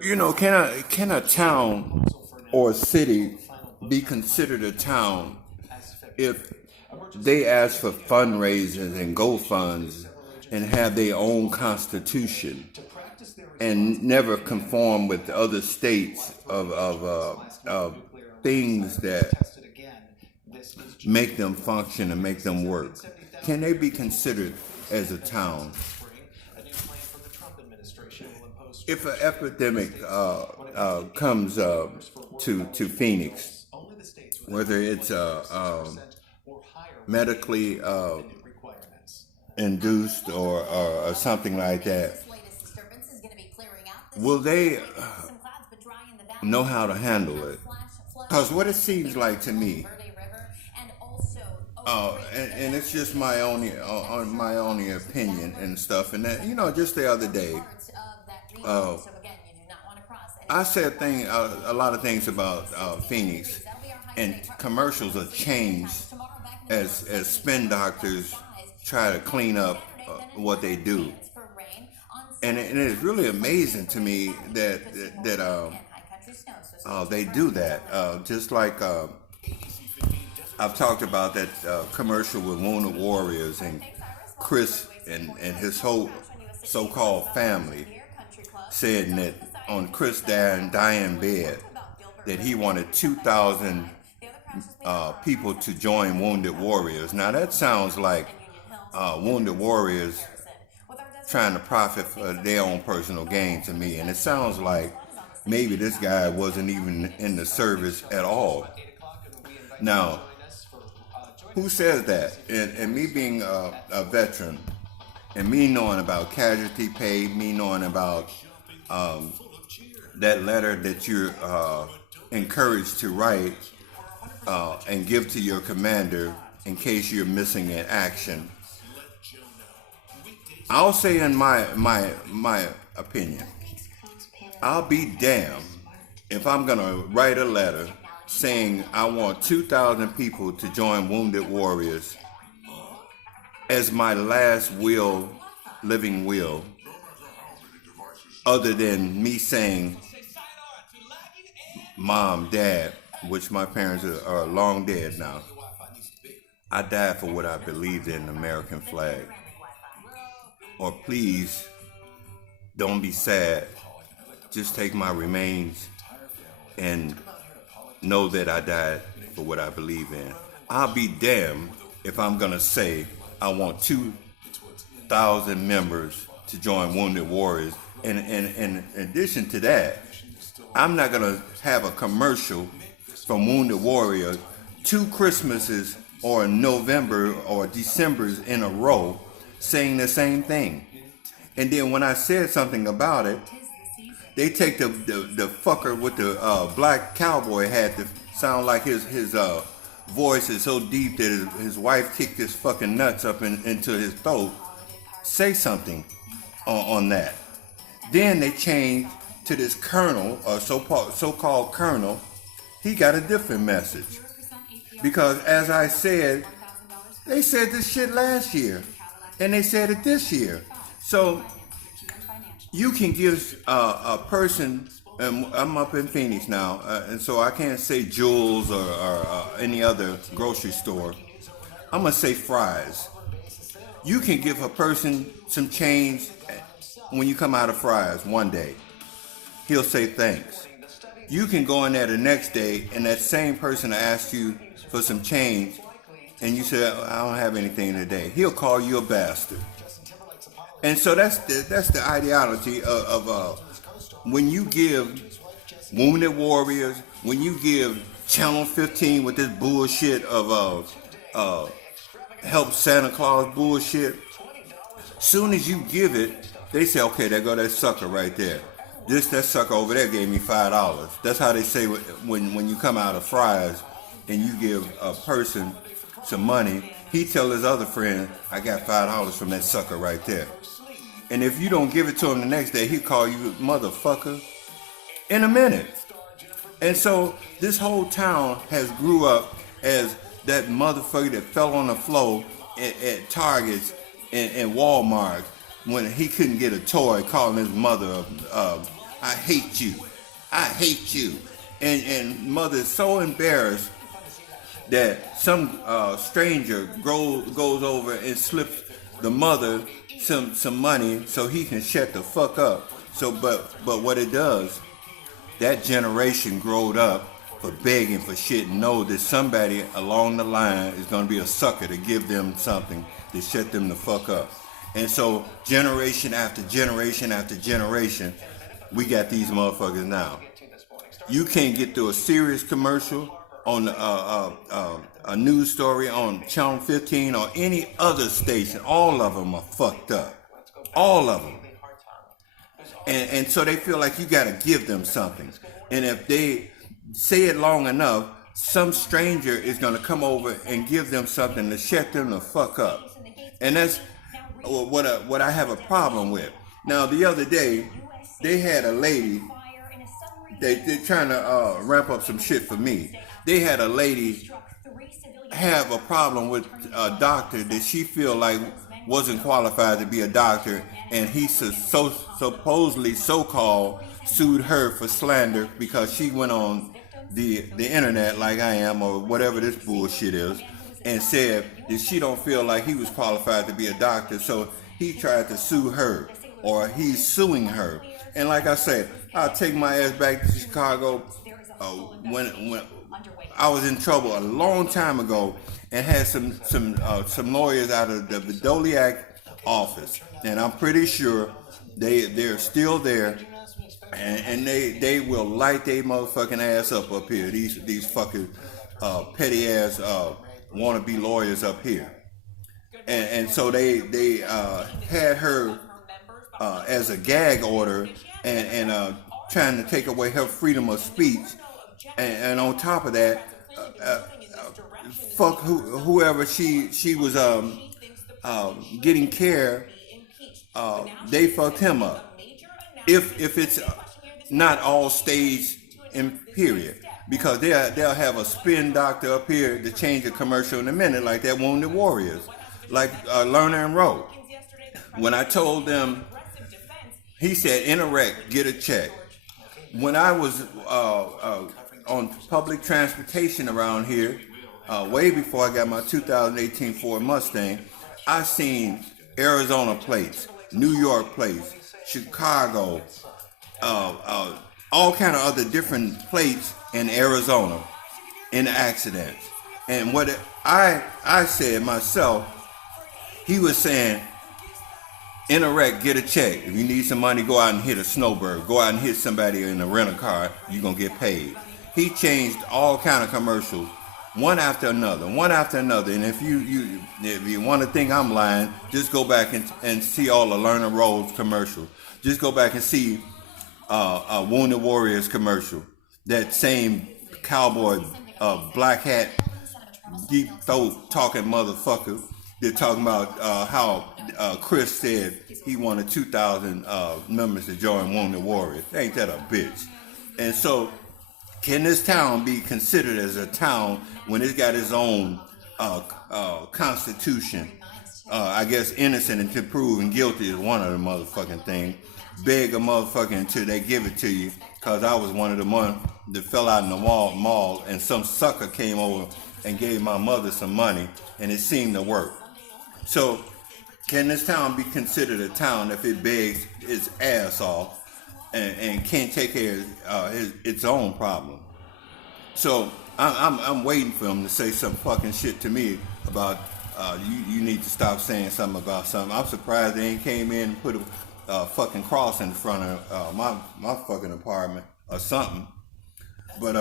You know, can a town or a city be considered a town if they ask for fundraisers and GoFunds and have their own constitution and never conform with other states of things that make them function and make them work? Can they be considered as a town? If an epidemic comes to Phoenix, whether it's medically induced or something like that, will they know how to handle it? Because what it seems like to me, and it's just my only opinion and stuff, and that, you know, just the other day, I said a lot of things about Phoenix, and commercials are changed as spin doctors try to clean up what they do, and it is really amazing to me that they do that. Just like I've talked about that commercial with Wounded Warriors and Chris and his whole so-called family, saying that on Chris dying bed that he wanted 2,000 people to join Wounded Warriors. Now that sounds like Wounded Warriors trying to profit for their own personal gain to me, and it sounds like maybe this guy wasn't even in the service at all. Now, who says that? And me being a veteran, and me knowing about casualty pay, me knowing about that letter that you're encouraged to write and give to your commander in case you're missing in action, I'll say in my opinion, I'll be damned if I'm gonna write a letter saying I want 2,000 people to join Wounded Warriors as my last living will, other than me saying, Mom, Dad, which my parents are long dead now, I died for what I believed in, the American flag. Or please, don't be sad. Just take my remains and know that I died for what I believe in. I'll be damned if I'm gonna say I want 2,000 members to join Wounded Warriors. And in addition to that, I'm not gonna have a commercial from Wounded Warriors 2 Christmases or November or Decembers in a row saying the same thing. And then when I said something about it, they take the fucker with the black cowboy hat to sound like his voice is so deep that his wife kicked his fucking nuts up into his throat. Say something on that. Then they change to this colonel, or so-called colonel. He got a different message. Because as I said, they said this shit last year. And they said it this year. So you can give a person, and I'm up in Phoenix now, and so I can't say Jewel's or any other grocery store. I'm going to say Fry's. You can give a person some change when you come out of Fry's one day. He'll say thanks. You can go in there the next day, and that same person asks you for some change, and you say, I don't have anything today. He'll call you a bastard. And so that's the ideology of when you give Wounded Warriors, when you give Channel 15 with this bullshit of help Santa Claus bullshit. Soon as you give it, they say, okay, there go that sucker right there. That sucker over there gave me $5. That's how they say when you come out of Fry's and you give a person some money, he tell his other friend, I got $5 from that sucker right there. And if you don't give it to him the next day, he'll call you motherfucker in a minute. And so this whole town has grew up as that motherfucker that fell on the floor at Targets and Walmart when he couldn't get a toy, calling his mother, I hate you. I hate you. And mother is so embarrassed that some stranger goes over and slips the mother some money so he can shut the fuck up. So, but what it does, that generation growed up for begging for shit and know that somebody along the line is going to be a sucker to give them something to shut them the fuck up. And so generation after generation after generation, we got these motherfuckers now. You can't get through a serious commercial on a news story on Channel 15 or any other station. All of them are fucked up. All of them. And so they feel like you got to give them something. And if they say it long enough, some stranger is going to come over and give them something to shut them the fuck up. And that's what I have a problem with. Now, the other day, they had a lady, they're trying to ramp up some shit for me. They had a lady have a problem with a doctor that she feel like wasn't qualified to be a doctor, and he supposedly so-called sued her for slander because she went on the internet like I am or whatever this bullshit is and said that she don't feel like he was qualified to be a doctor, so he tried to sue her, or he's suing her. And like I said, I'll take my ass back to Chicago when I was in trouble a long time ago and had some lawyers out of the Vidoliak office, and I'm pretty sure they're still there, and they will light their motherfucking ass up here. These fucking petty ass wannabe lawyers up here, and so they had her as a gag order and trying to take away her freedom of speech, and on top of that, fuck whoever she was getting care, they fucked him up. If it's not all staged in period, because they'll have a spin doctor up here to change a commercial in a minute, like that Wounded Warriors, like Lerner and Rowe. When I told them, he said, Interact, get a check. When I was on public transportation around here, way before I got my 2018 Ford Mustang, I seen Arizona plates, New York plates, Chicago, all kind of other different plates in Arizona in accidents. And what I said myself, he was saying, Interact, get a check. If you need some money, go out and hit a snowbird. Go out and hit somebody in a rental car. You're going to get paid. He changed all kind of commercials, one after another. And if you want to think I'm lying, just go back and see all the Lerner Rhodes commercials. Just go back and see a Wounded Warriors commercial. That same cowboy, black hat, deep throat talking motherfucker. They're talking about how Chris said he wanted 2,000 members to join Wounded Warriors. Ain't that a bitch? And so, can this town be considered as a town when it's got its own constitution? I guess innocent until proven guilty is one of the motherfucking things. Beg a motherfucker until they give it to you. Because I was one of the ones that fell out in the mall and some sucker came over and gave my mother some money and it seemed to work. So, can this town be considered a town if it begs its ass off and can't take care of its own problem? So, I'm waiting for him to say some fucking shit to me about you need to stop saying something about something. I'm surprised they ain't came in and put a fucking cross in front of my fucking apartment or something. But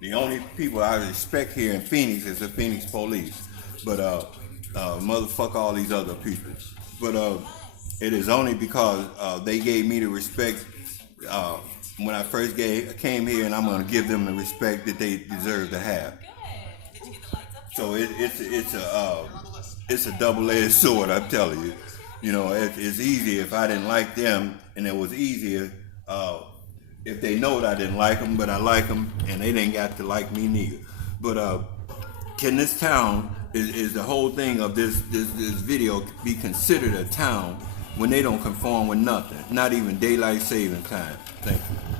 the only people I respect here in Phoenix is the Phoenix police. But motherfuck all these other people. But it is only because they gave me the respect when I first came here, and I'm gonna give them the respect that they deserve to have. So it's a double-edged sword, I'm telling you. You know, it's easy if I didn't like them, and it was easier if they know that I didn't like them, but I like them, and they didn't got to like me neither. But can this town is the whole thing of this video be considered a town when they don't conform with nothing, not even daylight saving time. Thank you.